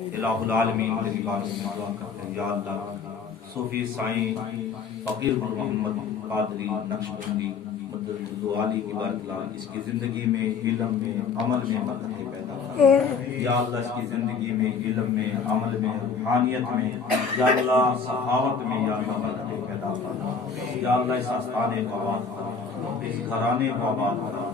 الہ العالمین تیری بارگاہ میں دعا کرتے ہیں، یا اللہ صوفی سائیں فقیر محمد قادری نقشبندی مدد عالی کی برکت، اس کی زندگی میں علم میں عمل میں برکتیں پیدا فرما یا اللہ، اس کی زندگی میں علم میں عمل میں روحانیت میں یا اللہ سخاوت میں یا اللہ برکتیں پیدا فرما یا اللہ، اس آستانے کو آباد فرما، اس گھرانے کو آباد فرما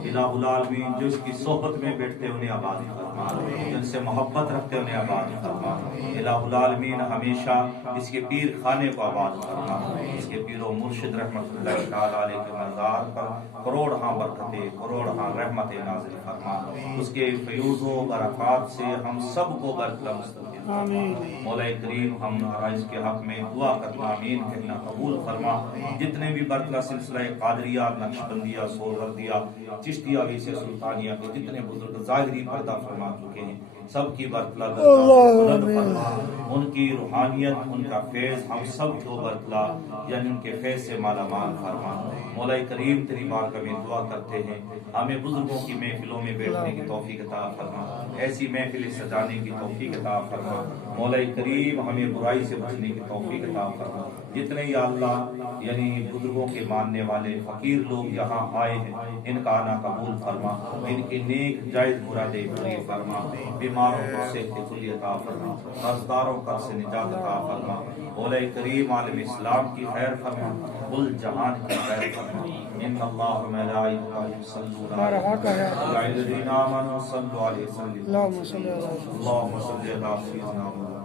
الہ العالمین، جو اس کی صحبت میں بیٹھتے انہیں آباد فرما، جن سے محبت رکھتے انہیں آباد فرما الہ العالمین، ہمیشہ اس کے پیر خانے کو آباد فرما، اس کے پیر و مرشد رحمت اللہ تعالیٰ علیہ کے مزار پر کروڑ ہاں برکتیں کروڑ ہاں رحمتیں نازل فرما، اس کے فیوز و برکات سے ہم سب کو برکت مستقبل مولا کریم، ہم عرائض کے حق میں دعا کرنا آمین کہنا قبول فرما، جتنے بھی برکت سلسلہ قادریہ نقشبندیہ سہروردیہ چشتیہ ویسے سلطانیہ کے جتنے بزرگ ظاہری پردہ فرما چکے ہیں، سب کی برکت بلند فرما، ان کی روحانیت ان کا فیض ہم سب کو برکت یعنی ان کے فیض سے مالا مال فرما مولا کریم، تیری بارگاہ میں دعا کرتے ہیں، ہمیں بزرگوں کی محفلوں میں بیٹھنے کی توفیق عطا فرما، ایسی محفلیں سجانے کی توفیق عطا فرما مولا کریم، ہمیں برائی سے بچنے کی توفیق عطا فرما، جتنے یا اللہ یعنی بزرگوں کے ماننے والے فقیر لوگ یہاں آئے ہیں، ان کا آنا قبول فرما، ان کی نیک جائز مرادیں پوری فرما، بیماروں کو صحت کلی عطا فرما، قرضداروں کا سے نجات عطا فرما مولا کریم، عالم اسلام کی خیر فرما، کل جہان کی خیر فرما، ان اللہ و ملائکتہ یصلون علی الذین آمنوا صلوا علیہ وسلم اللہم صلی علی سیدنا محمد